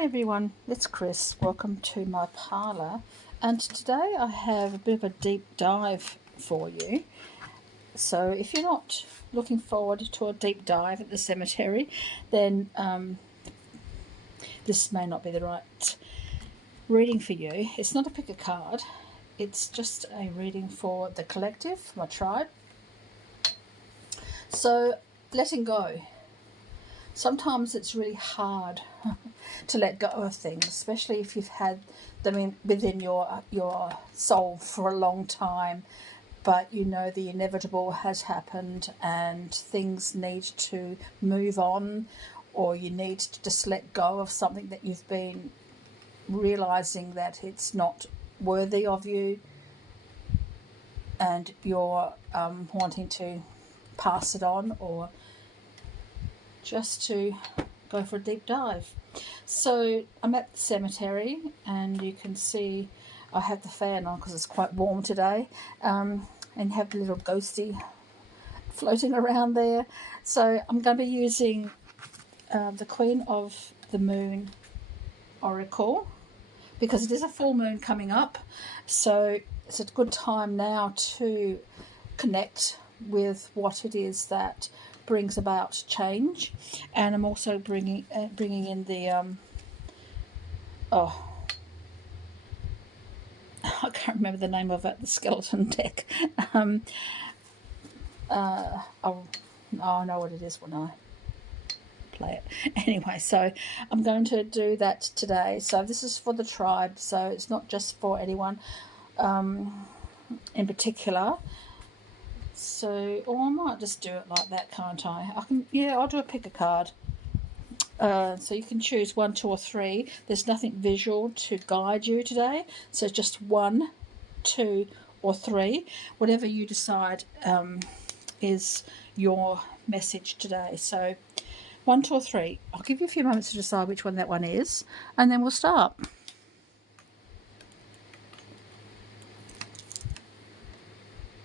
Hi everyone, it's Chris. Welcome to my parlour, and today I have a bit of a deep dive for you. So if you're not looking forward to a deep dive at the cemetery, then this may not be the right reading for you. It's not a pick a card, it's just a reading for the collective, my tribe. So letting go. Sometimes it's really hard to let go of things, especially if you've had them within your soul for a long time, but you know the inevitable has happened and things need to move on, or you need to just let go of something that you've been realizing that it's not worthy of you, and you're wanting to pass it on or just to go for a deep dive. So I'm at the cemetery, and you can see I have the fan on because it's quite warm today, and have the little ghosty floating around there. So I'm going to be using the Queen of the Moon Oracle, because it is a full moon coming up, so it's a good time now to connect with what it is that brings about change. And I'm also bringing in the I can't remember the name of it, the skeleton deck. I know what it is when I play it. Anyway, so I'm going to do that today. So this is for the tribe, so it's not just for anyone in particular. So, or I might just do it like that, can't I? I'll do a pick a card. So you can choose 1, 2 or 3. There's nothing visual to guide you today, so just 1, 2 or 3. Whatever you decide is your message today. So 1, 2 or 3. I'll give you a few moments to decide which one that one is, and then we'll start.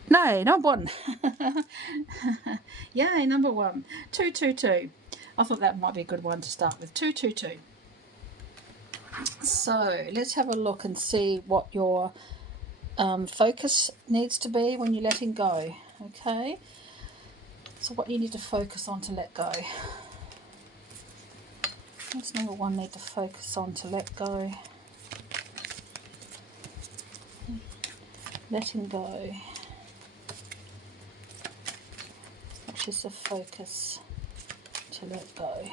No, not 1. Yay, number 1. 2, 2, 2. I thought that might be a good one to start with. 2, 2, 2. So let's have a look and see what your focus needs to be when you're letting go. Okay. So what you need to focus on to let go. What's number 1 need to focus on to let go? Letting go. Which is the focus to let go.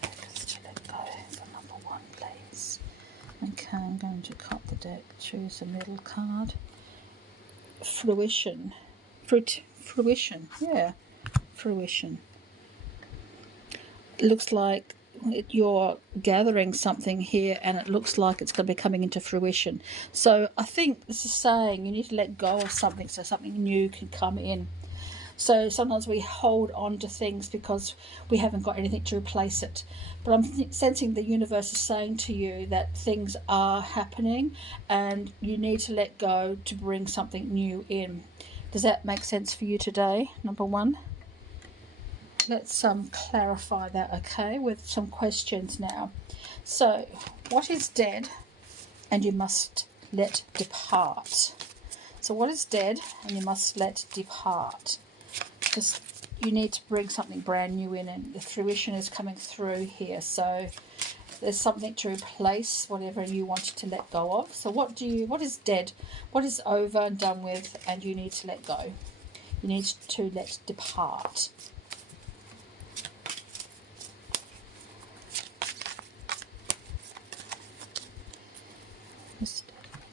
Focus to let go for number 1, please. Okay, I'm going to cut the deck, choose a middle card. Fruition. Fruition. Yeah, fruition. It looks like you're gathering something here, and it looks like it's going to be coming into fruition. So I think this is saying you need to let go of something so something new can come in. So sometimes we hold on to things because we haven't got anything to replace it. But I'm sensing the universe is saying to you that things are happening and you need to let go to bring something new in. Does that make sense for you today, number 1? Let's clarify that, okay, with some questions now. So, what is dead and you must let depart? So what is dead and you must let depart? Because you need to bring something brand new in, and the fruition is coming through here. So there's something to replace whatever you wanted to let go of. So what is dead? What is over and done with, and you need to let go? You need to let depart.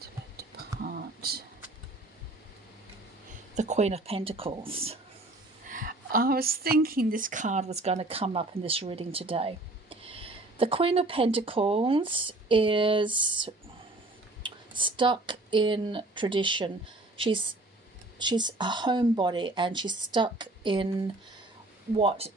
To let depart. The Queen of Pentacles. I was thinking this card was going to come up in this reading today. The Queen of Pentacles is stuck in tradition. She's a homebody, and she's stuck in what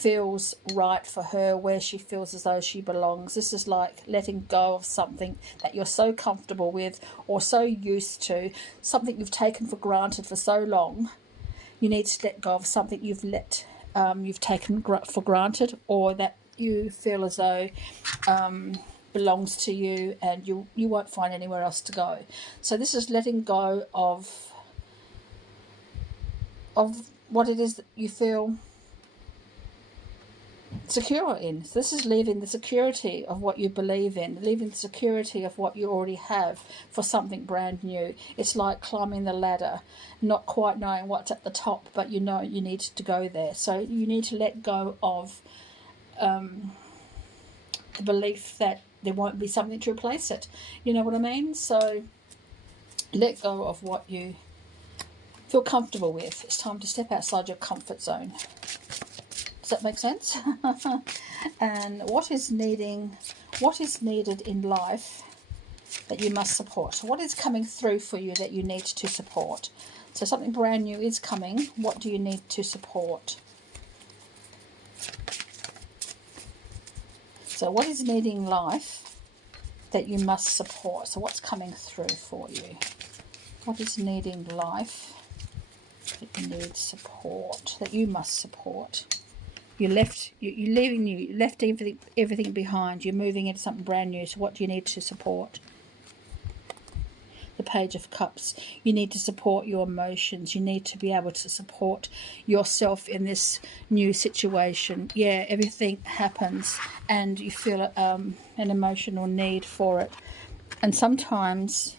feels right for her, where she feels as though she belongs. This is like letting go of something that you're so comfortable with or so used to, something you've taken for granted for so long, You need to let go of something you've taken for granted, or that you feel as though belongs to you, and you won't find anywhere else to go. So this is letting go of what it is that you feel secure in. So this is leaving the security of what you believe in, leaving the security of what you already have for something brand new. It's like climbing the ladder, not quite knowing what's at the top, but you know you need to go there. So you need to let go of the belief that there won't be something to replace it. You know what I mean? So let go of what you feel comfortable with. It's time to step outside your comfort zone. Does that make sense? And what is needed in life that you must support? So what is coming through for you that you need to support? So something brand new is coming. What do you need to support? So what is needing life that you must support? So what's coming through for you? What is needing life that you need support, that you must support? You left everything behind. You're moving into something brand new. So what do you need to support? The Page of Cups. You need to support your emotions. You need to be able to support yourself in this new situation. Yeah, everything happens and you feel an emotional need for it. And sometimes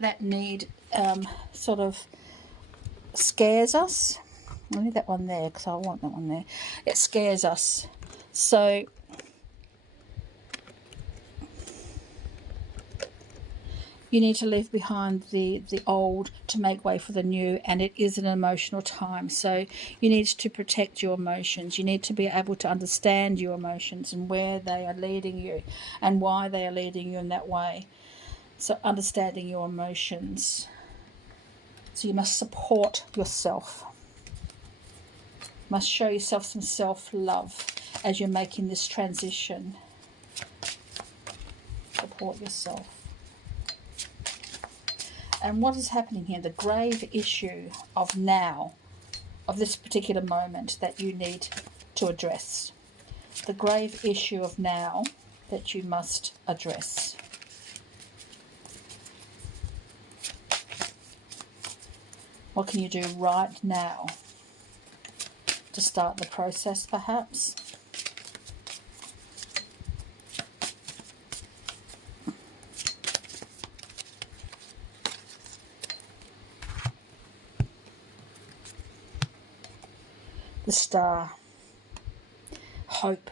that need sort of scares us. I need that one there because I want that one there. It scares us. So you need to leave behind the old to make way for the new, and it is an emotional time. So you need to protect your emotions. You need to be able to understand your emotions and where they are leading you and why they are leading you in that way. So understanding your emotions. So you must support yourself. Must show yourself some self-love as you're making this transition. Support yourself. And what is happening here? The grave issue of now, of this particular moment that you need to address. The grave issue of now that you must address. What can you do right now to start the process, perhaps? The Star. Hope.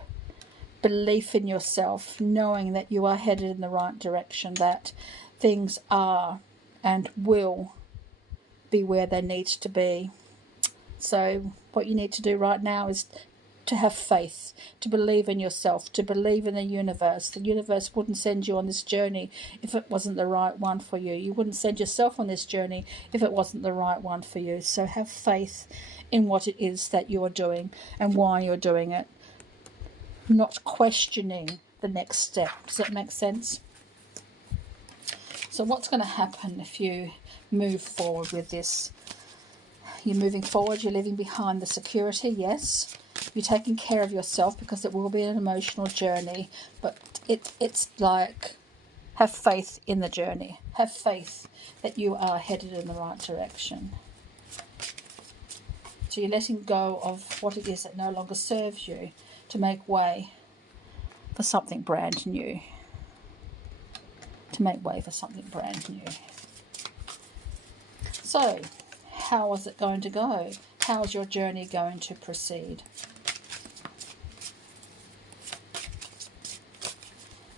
Belief in yourself, knowing that you are headed in the right direction, that things are and will be where they need to be. So what you need to do right now is to have faith, to believe in yourself, to believe in the universe. The universe wouldn't send you on this journey if it wasn't the right one for you. You wouldn't send yourself on this journey if it wasn't the right one for you. So have faith in what it is that you are doing and why you're doing it, not questioning the next step. Does that make sense? So what's going to happen if you move forward with this? You're moving forward, you're leaving behind the security, yes. You're taking care of yourself because it will be an emotional journey, but it's like, have faith in the journey. Have faith that you are headed in the right direction. So you're letting go of what it is that no longer serves you to make way for something brand new. To make way for something brand new. So, how is it going to go? How is your journey going to proceed?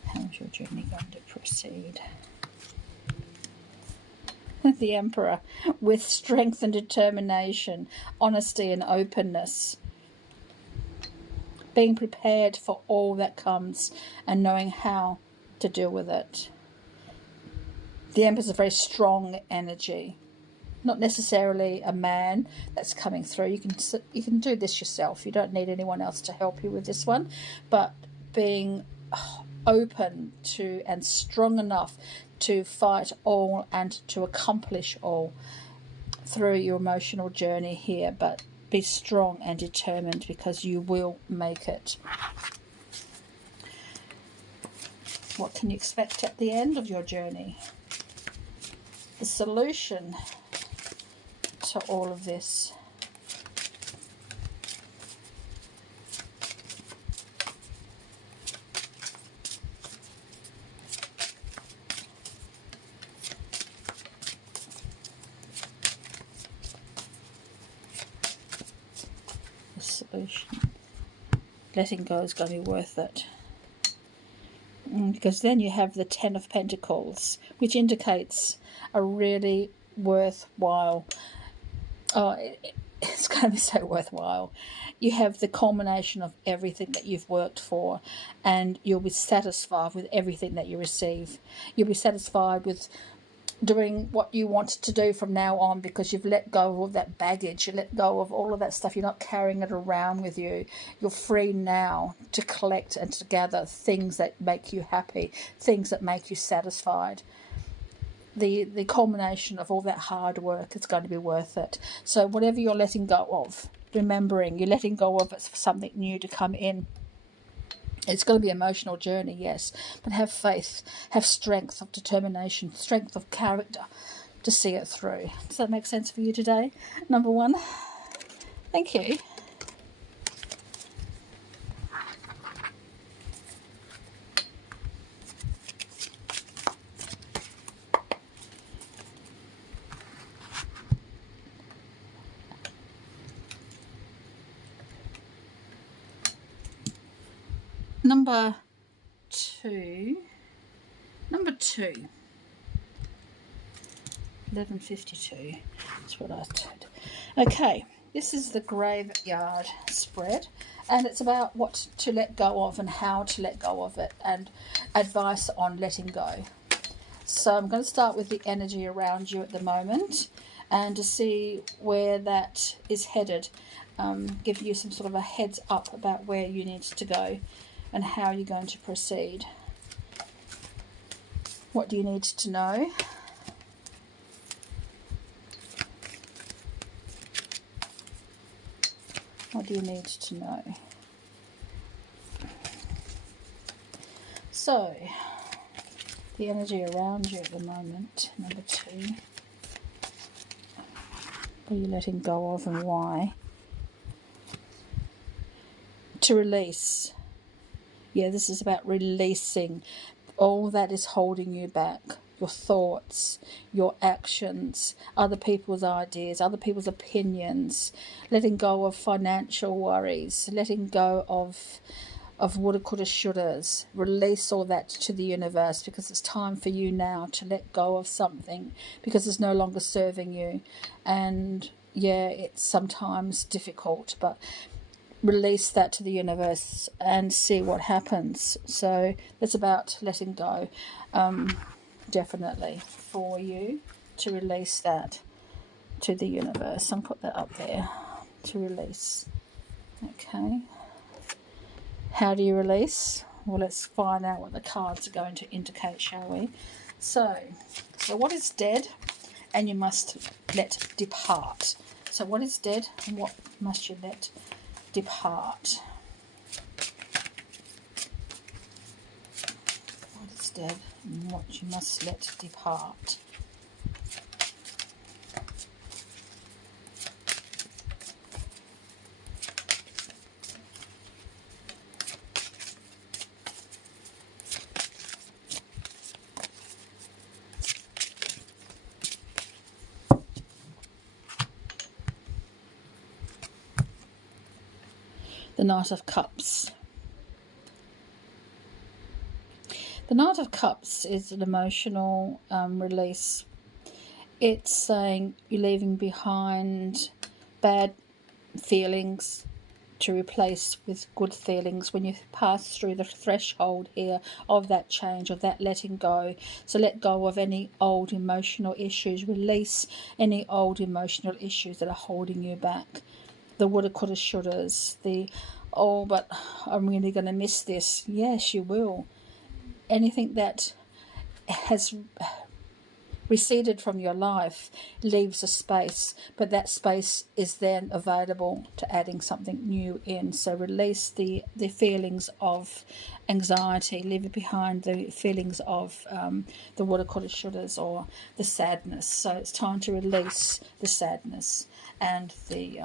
How is your journey going to proceed? The Emperor, with strength and determination, honesty and openness. Being prepared for all that comes and knowing how to deal with it. The Emperor is a very strong energy. Not necessarily a man that's coming through. You can do this yourself. You don't need anyone else to help you with this one. But being open to and strong enough to fight all and to accomplish all. through your emotional journey here, but be strong and determined because you will make it. What can you expect at the end of your journey? The solution to all of this. The solution. Letting go is going to be worth it. Because then you have the Ten of Pentacles, which indicates a really worthwhile, it's going to be so worthwhile. You have the culmination of everything that you've worked for, and you'll be satisfied with everything that you receive. You'll be satisfied with doing what you want to do from now on because you've let go of all that baggage, you let go of all of that stuff, you're not carrying it around with you. You're free now to collect and to gather things that make you happy, things that make you satisfied. The culmination of all that hard work is going to be worth it. So whatever you're letting go of, remembering you're letting go of it for something new to come in. It's going to be an emotional journey, yes, but have faith, have strength of determination, strength of character to see it through. Does that make sense for you today? Number one. Thank you. Number two. 11:52. That's what I said. Okay, this is the graveyard spread, and it's about what to let go of and how to let go of it, and advice on letting go. So I'm going to start with the energy around you at the moment, and to see where that is headed, give you some sort of a heads up about where you need to go and how you're going to proceed. What do you need to know? What do you need to know? So, the energy around you at the moment, number two. What are you letting go of and why? To release. Yeah, this is about releasing all that is holding you back. Your thoughts, your actions, other people's ideas, other people's opinions, letting go of financial worries, letting go of woulda, coulda, shouldas. Release all that to the universe because it's time for you now to let go of something because it's no longer serving you. And yeah, it's sometimes difficult, but release that to the universe and see what happens. So it's about letting go. Definitely for you to release that to the universe and put that up there to release. Okay, how do you release? Well, let's find out what the cards are going to indicate, shall we? So what is dead and you must let depart? So what is dead and what must you let depart? What is dead and what you must let depart. The Knight of Cups. The Knight of Cups is an emotional release. It's saying you're leaving behind bad feelings to replace with good feelings when you pass through the threshold here of that change, of that letting go. So let go of any old emotional issues. Release any old emotional issues that are holding you back. The woulda, coulda, shouldas. The, oh, but I'm really going to miss this. Yes, you will. Anything that has receded from your life leaves a space, but that space is then available to adding something new in. So release the feelings of anxiety, leave it behind the feelings of the water cooler shouldas or the sadness. So it's time to release the sadness and the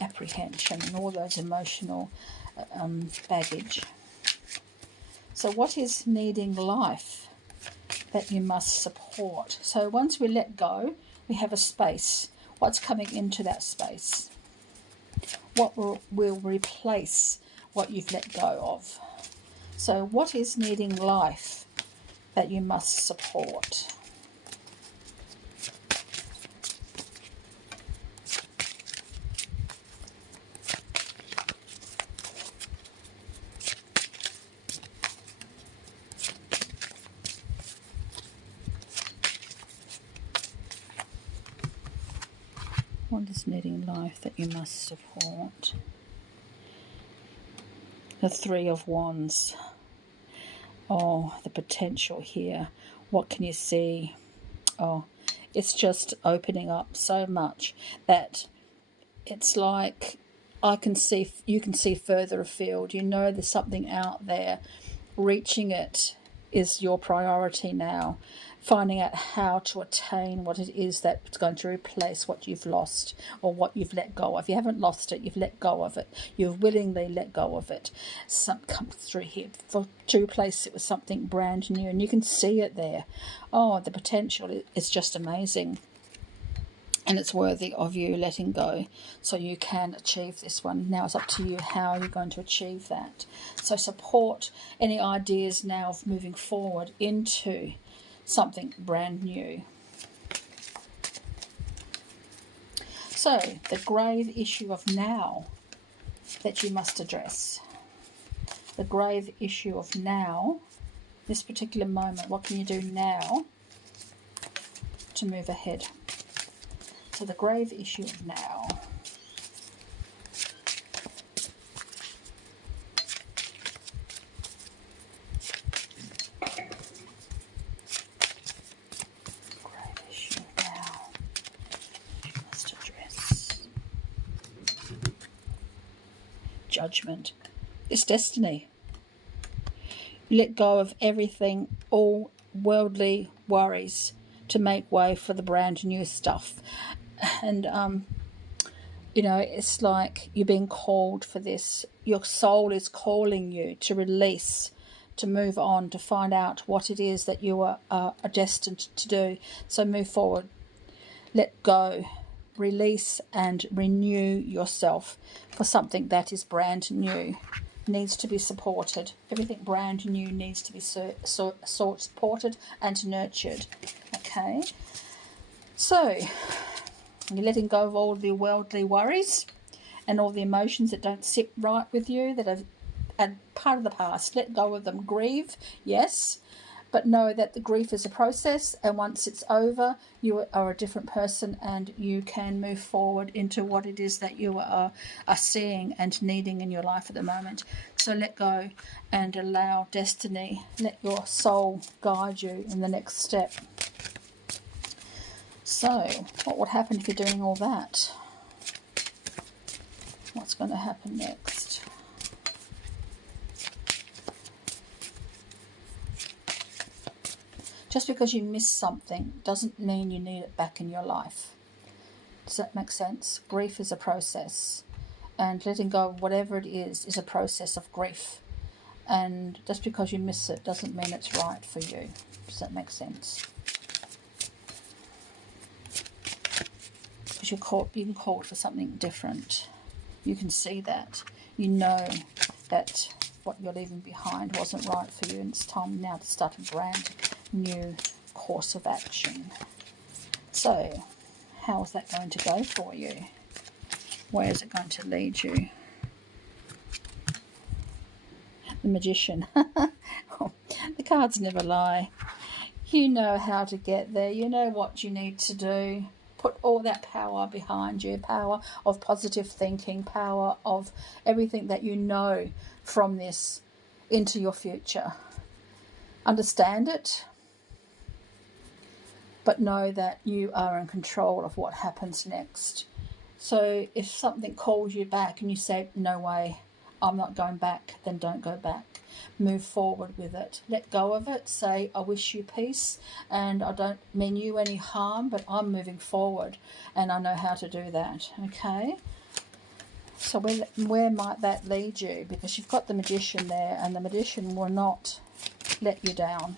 apprehension and all those emotional baggage. So what is needing life that you must support? So once we let go, we have a space. What's coming into that space? What will replace what you've let go of? So what is needing life that you must support? What is needing life that you must support? The Three of Wands. Oh, the potential here. What can you see? Oh, it's just opening up so much that it's like you can see further afield. You know there's something out there. Reaching it is your priority now. Finding out how to attain what it is that's going to replace what you've lost or what you've let go of. You haven't lost it, you've let go of it. You've willingly let go of it. Some comes through here to replace it with something brand new, and you can see it there. Oh, the potential is just amazing. And it's worthy of you letting go so you can achieve this one. Now it's up to you how you're going to achieve that. So support any ideas now of moving forward into something brand new. So the grave issue of now that you must address. The grave issue of now, this particular moment. What can you do now to move ahead? So the grave issue of now. Grave issue of now. You must address. Judgment. It's destiny. You let go of everything, all worldly worries, to make way for the brand new stuff. And you know, it's like you're being called for this. Your soul is calling you to release, to move on, to find out what it is that you are destined to do. So move forward, let go, release and renew yourself for something that is brand new. Needs to be supported. Everything brand new needs to be supported and nurtured. Okay, so you're letting go of all the worldly worries and all the emotions that don't sit right with you, that are part of the past. Let go of them. Grieve, yes, but know that the grief is a process, and once it's over, you are a different person and you can move forward into what it is that you are seeing and needing in your life at the moment. So let go and allow destiny, let your soul guide you in the next step. So, what would happen if you're doing all that? What's going to happen next? Just because you miss something doesn't mean you need it back in your life. Does that make sense? Grief is a process, and letting go of whatever it is a process of grief. And just because you miss it doesn't mean it's right for you. Does that make sense? Because you're being called for something different. You can see that. You know that what you're leaving behind wasn't right for you, and it's time now to start a brand new course of action. So, how is that going to go for you? Where is it going to lead you? The Magician. The cards never lie. You know how to get there. You know what you need to do. Put all that power behind you, power of positive thinking, power of everything that you know from this into your future. Understand it, but know that you are in control of what happens next. So if something calls you back and you say, no way, I'm not going back, then don't go back. Move forward with it. Let go of it. Say, I wish you peace and I don't mean you any harm, but I'm moving forward and I know how to do that. Okay? So where might that lead you? Because you've got the Magician there, and the Magician will not let you down.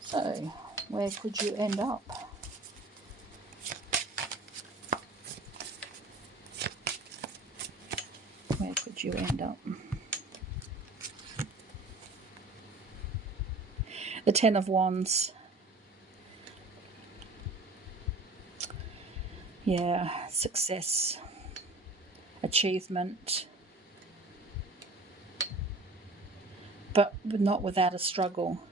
So where could you end up? Where could you end up? The Ten of Wands. Yeah, success, achievement, but not without a struggle.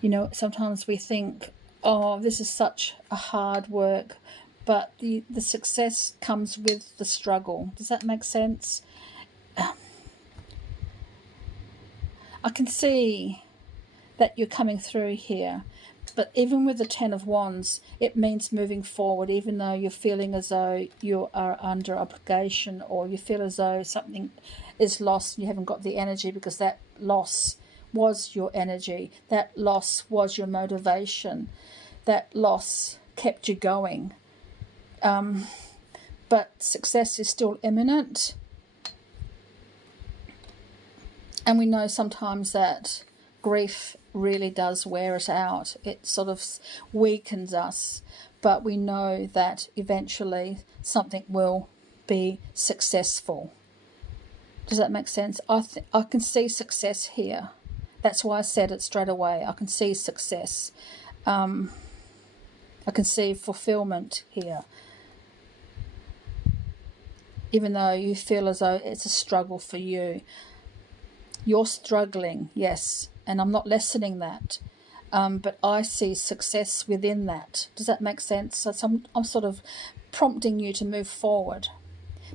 You know, sometimes we think, oh, this is such a hard work, but the success comes with the struggle. Does that make sense? I can see that you're coming through here. But even with the Ten of Wands, it means moving forward, even though you're feeling as though you are under obligation, or you feel as though something is lost and you haven't got the energy, because that loss was your energy. That loss was your motivation. That loss kept you going. But success is still imminent. And we know sometimes that grief really does wear us out. It sort of weakens us, but we know that eventually something will be successful. Does that make sense? I can see success here. That's why I said it straight away. I can see success. I can see fulfillment here. Even though you feel as though it's a struggle for you. You're struggling, yes, and I'm not lessening that, but I see success within that. Does that make sense? So I'm sort of prompting you to move forward,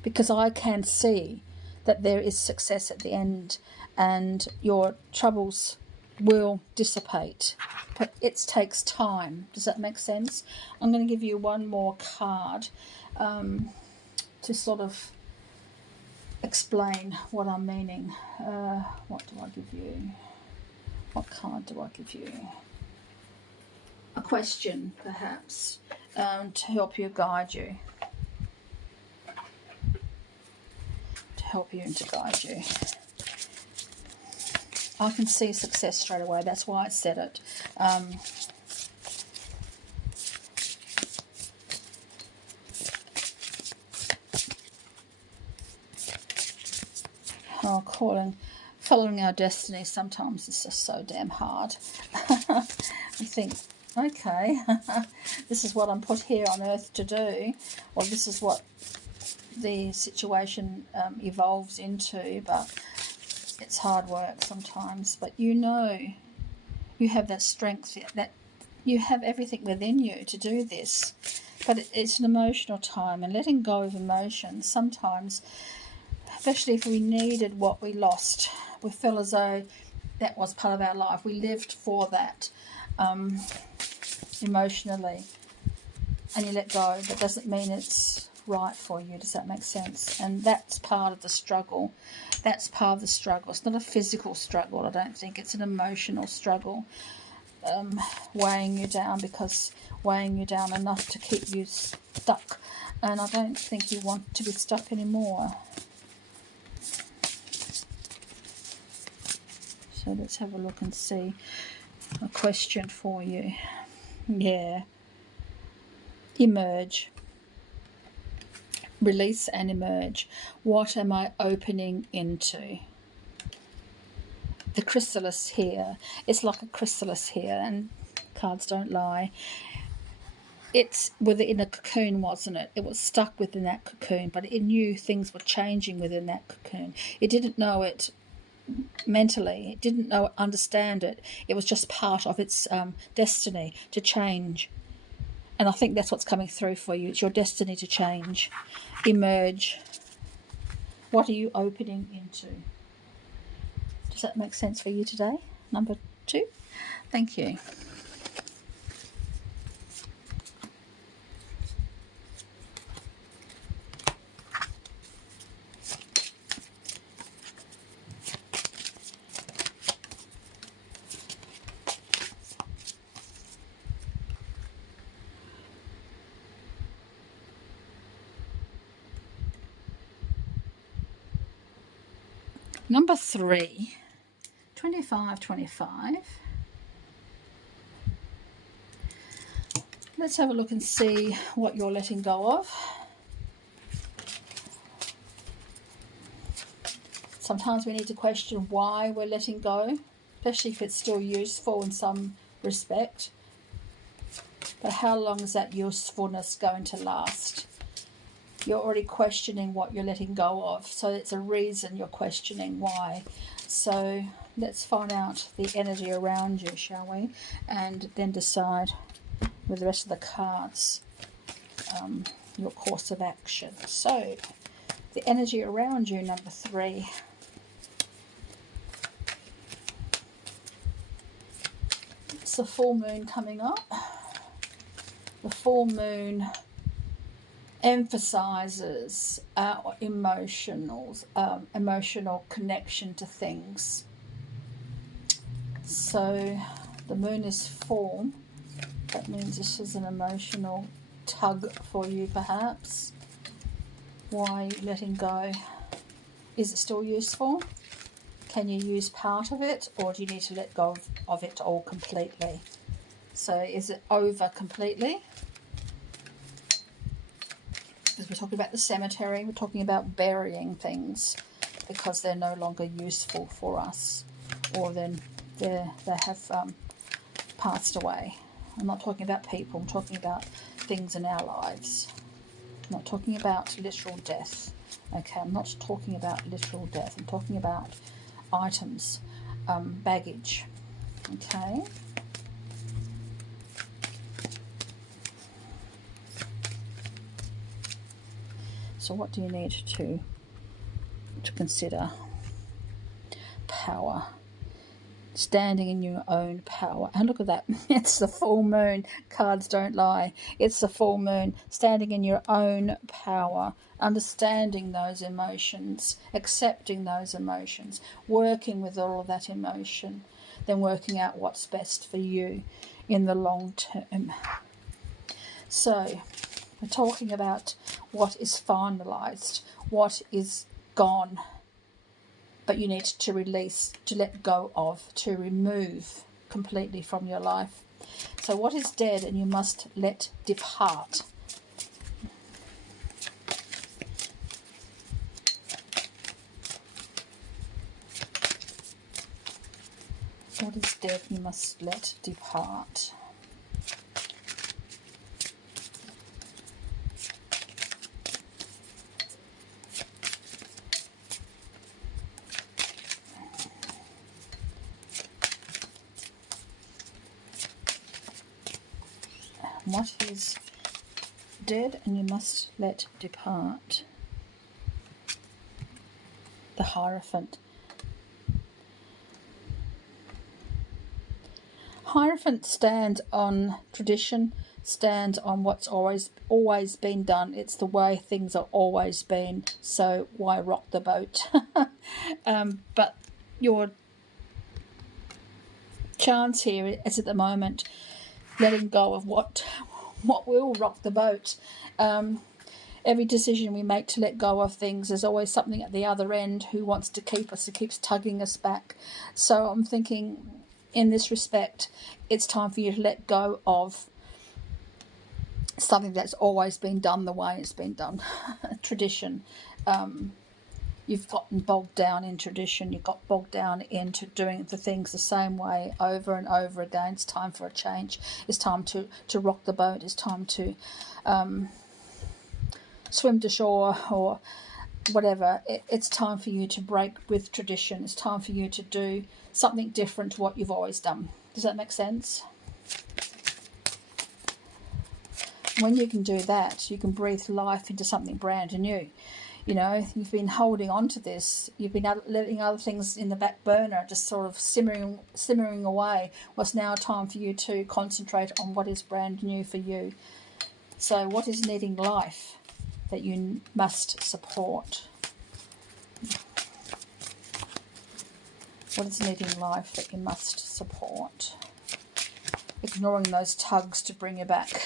because I can see that there is success at the end, and your troubles will dissipate, but it takes time. Does that make sense? I'm going to give you one more card to sort of explain what I'm meaning. What do I give you? What card do I give you? A question, perhaps, to help you, guide you. To help you and to guide you. I can see success straight away. That's why I said it. Following our destiny sometimes is just so damn hard. You think, okay, this is what I'm put here on earth to do, or this is what the situation evolves into, but it's hard work sometimes. But you know, you have that strength, that you have everything within you to do this, but it's an emotional time, and letting go of emotions sometimes, especially if we needed what we lost, we feel as though that was part of our life. We lived for that emotionally, and you let go. That doesn't mean it's right for you. Does that make sense? And that's part of the struggle. That's part of the struggle. It's not a physical struggle, I don't think. It's an emotional struggle, weighing you down enough to keep you stuck. And I don't think you want to be stuck anymore. So let's have a look and see a question for you. Yeah. Emerge. Release and emerge. What am I opening into? The chrysalis here. It's like a chrysalis here, and cards don't lie. It's within a cocoon, wasn't it? It was stuck within that cocoon, but it knew things were changing within that cocoon. It didn't know it mentally. It didn't understand it. It was just part of its destiny to change. And I think that's what's coming through for you. It's your destiny to change. Emerge. What are you opening into? Does that make sense for you today? Number 2? Thank you. Number 3, 25. Let's have a look and see what you're letting go of. Sometimes we need to question why we're letting go, especially if it's still useful in some respect. But how long is that usefulness going to last? You're already questioning what you're letting go of, so it's a reason you're questioning why. So let's find out the energy around you, shall we? And then decide with the rest of the cards your course of action. So the energy around you, number 3. It's the full moon coming up. The full moon emphasizes our emotional connection to things. So the moon is full. That means this is an emotional tug for you, perhaps. Why are you letting go? Is it still useful? Can you use part of it, or do you need to let go of it all completely? So is it over completely? Because we're talking about the cemetery, we're talking about burying things because they're no longer useful for us, or then they have passed away. I'm not talking about people, I'm talking about things in our lives. I'm not talking about literal death. Okay, I'm not talking about literal death. I'm talking about items, baggage. Okay. So what do you need to consider? Power. Standing in your own power. And look at that. It's the full moon. Cards don't lie. It's the full moon. Standing in your own power. Understanding those emotions. Accepting those emotions. Working with all of that emotion. Then working out what's best for you in the long term. So we're talking about what is finalized, what is gone, but you need to release, to let go of, to remove completely from your life. So what is dead and you must let depart. What is dead you must let depart. What is dead and you must let depart. The Hierophant. Hierophant stands on tradition, stands on what's always been done. It's the way things have always been, so why rock the boat? But your chance here is at the moment letting go of what will rock the boat. Every decision we make to let go of things, there's always something at the other end who wants to keep us, who keeps tugging us back. So I'm thinking, in this respect, it's time for you to let go of something that's always been done the way it's been done. Tradition. You've gotten bogged down in tradition. You've got bogged down into doing the things the same way over and over again. It's time for a change. It's time to rock the boat. It's time to swim to shore or whatever. It's time for you to break with tradition. It's time for you to do something different to what you've always done. Does that make sense? When you can do that, you can breathe life into something brand new. You know, you've been holding on to this. You've been letting other things in the back burner, just sort of simmering away. Well, it's now time for you to concentrate on what is brand new for you. So what is needing life that you must support? What is needing life that you must support? Ignoring those tugs to bring you back.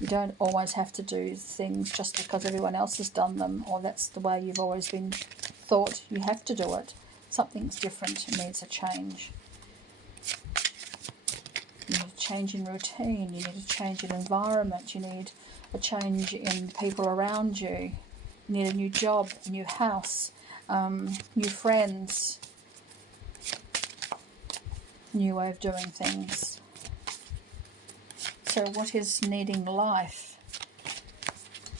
You don't always have to do things just because everyone else has done them, or that's the way you've always been thought you have to do it. Something's different. It needs a change. You need a change in routine. You need a change in environment. You need a change in people around you. You need a new job, a new house, new friends, new way of doing things. So what is needing life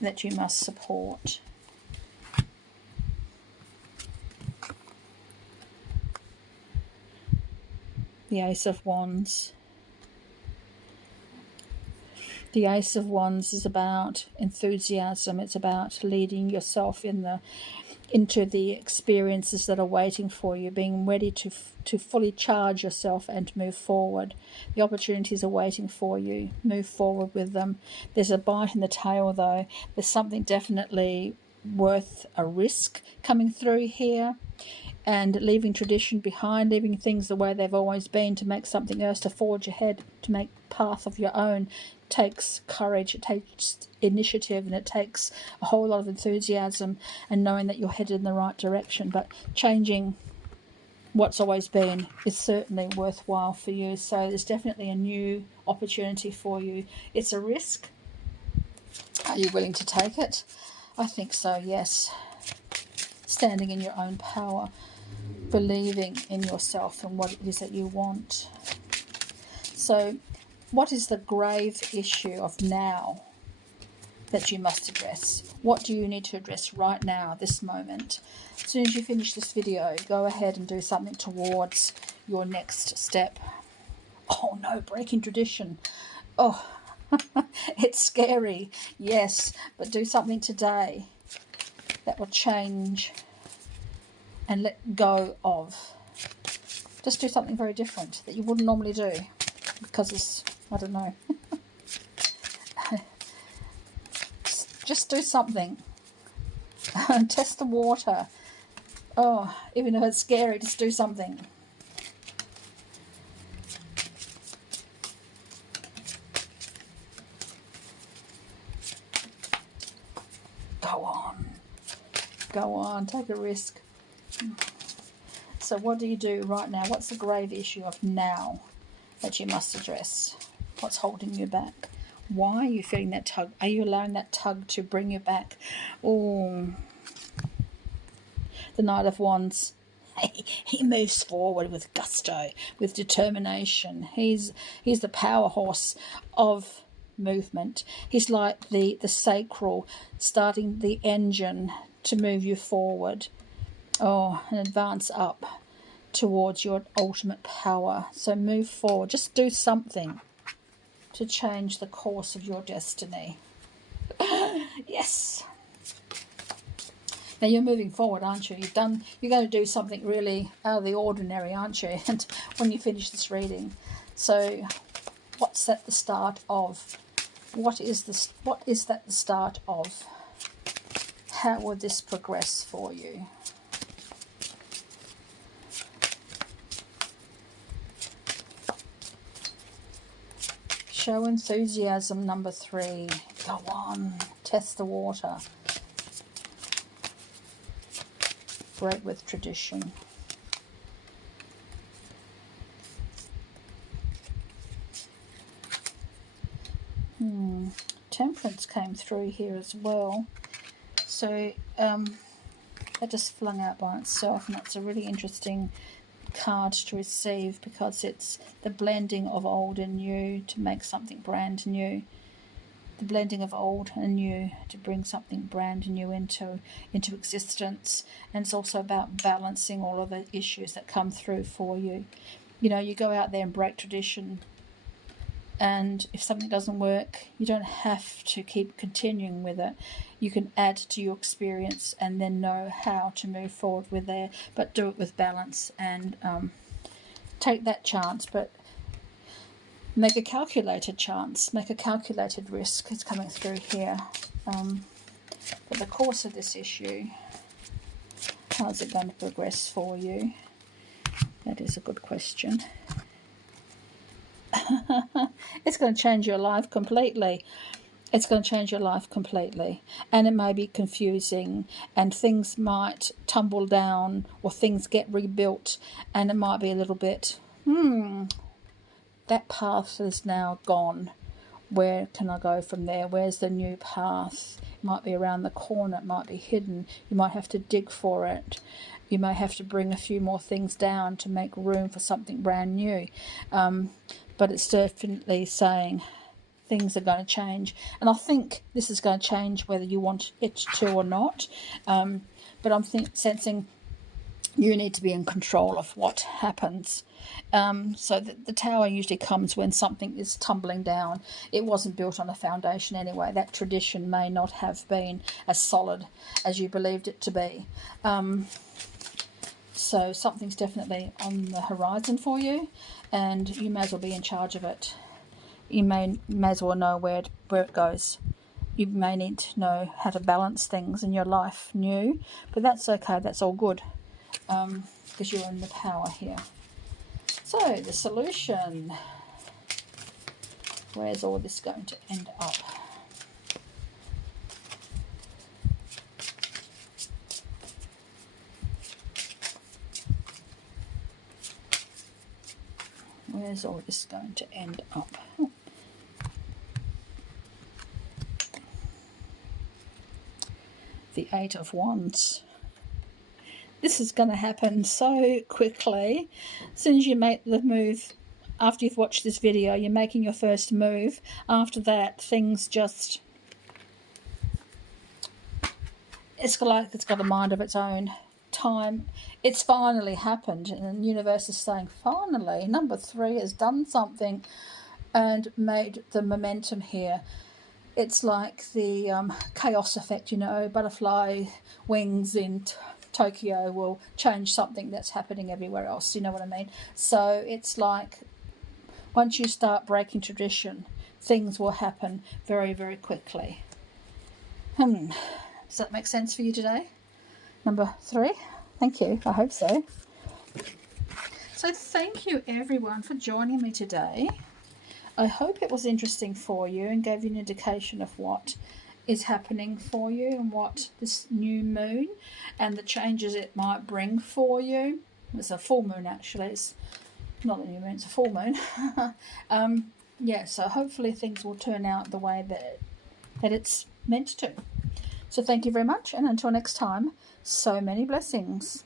that you must support? The Ace of Wands. The Ace of Wands is about enthusiasm. It's about leading yourself into the experiences that are waiting for you, being ready to fully charge yourself and move forward. The opportunities are waiting for you. Move forward with them. There's a bite in the tail, though. There's something definitely worth a risk coming through here, and leaving tradition behind, leaving things the way they've always been to make something else, to forge ahead, to make path of your own. Takes courage, it takes initiative, and it takes a whole lot of enthusiasm and knowing that you're headed in the right direction. But changing what's always been is certainly worthwhile for you. So there's definitely a new opportunity for you. It's a risk. Are you willing to take it? I think so, yes. Standing in your own power, believing in yourself and what it is that you want. So what is the grave issue of now that you must address? What do you need to address right now, this moment? As soon as you finish this video, go ahead and do something towards your next step. Oh no, breaking tradition. Oh, it's scary, yes, but do something today that will change and let go of. Just do something very different that you wouldn't normally do, because it's, I don't know. Just do something. Test the water. Oh, even if it's scary, just do something. Go on. Go on, take a risk. So what do you do right now? What's the grave issue of now that you must address? What's holding you back? Why are you feeling that tug? Are you allowing that tug to bring you back? Oh, the Knight of Wands. He moves forward with gusto, with determination. He's the power horse of movement. He's like the sacral, starting the engine to move you forward. Oh, and advance up towards your ultimate power. So move forward. Just do something to change the course of your destiny. Yes. Now you're moving forward, aren't you? You're going to do something really out of the ordinary, aren't you? And when you finish this reading. So what's that the start of? What is that the start of? How will this progress for you? Show enthusiasm, number 3. Go on, test the water. Break with tradition. Temperance came through here as well. So that just flung out by itself, and that's a really interesting card to receive, because it's the blending of old and new to make something brand new. The blending of old and new to bring something brand new into existence. And it's also about balancing all of the issues that come through for you. You know, you go out there and break tradition, And if something doesn't work, you don't have to keep continuing with it. You can add to your experience and then know how to move forward with there, but do it with balance and take that chance, but make a calculated chance, make a calculated risk. It's coming through here. But the course of this issue, how is it going to progress for you? That is a good question. It's going to change your life completely. It's going to change your life completely. And it may be confusing, and things might tumble down, or things get rebuilt, and it might be a little bit, that path is now gone. Where can I go from there? Where's the new path? It might be around the corner, it might be hidden. You might have to dig for it. You may have to bring a few more things down to make room for something brand new. But it's definitely saying things are going to change. And I think this is going to change whether you want it to or not. But I'm sensing you need to be in control of what happens. So the tower usually comes when something is tumbling down. It wasn't built on a foundation anyway. That tradition may not have been as solid as you believed it to be. So something's definitely on the horizon for you, and you may as well be in charge of it. You may as well know where it goes. You may need to know how to balance things in your life new, but that's okay. That's all good, because you're in the power here. So the solution. Where's all this going to end up? Where's all this going to end up? The Eight of Wands. This is going to happen so quickly. As soon as you make the move, after you've watched this video, you're making your first move. After that, things just... It's like it's got a mind of its own. Time, it's finally happened, and the universe is saying, finally, number 3 has done something and made the momentum here. It's like the chaos effect, you know, butterfly wings in Tokyo will change something that's happening everywhere else, you know what I mean? So it's like once you start breaking tradition, things will happen very, very quickly. Does that make sense for you today? Number 3? Thank you. I hope so. So thank you everyone for joining me today. I hope it was interesting for you and gave you an indication of what is happening for you and what this new moon and the changes it might bring for you. It's a full moon actually. It's not a new moon, it's a full moon. Yeah, so hopefully things will turn out the way that it's meant to. So thank you very much, and until next time, so many blessings.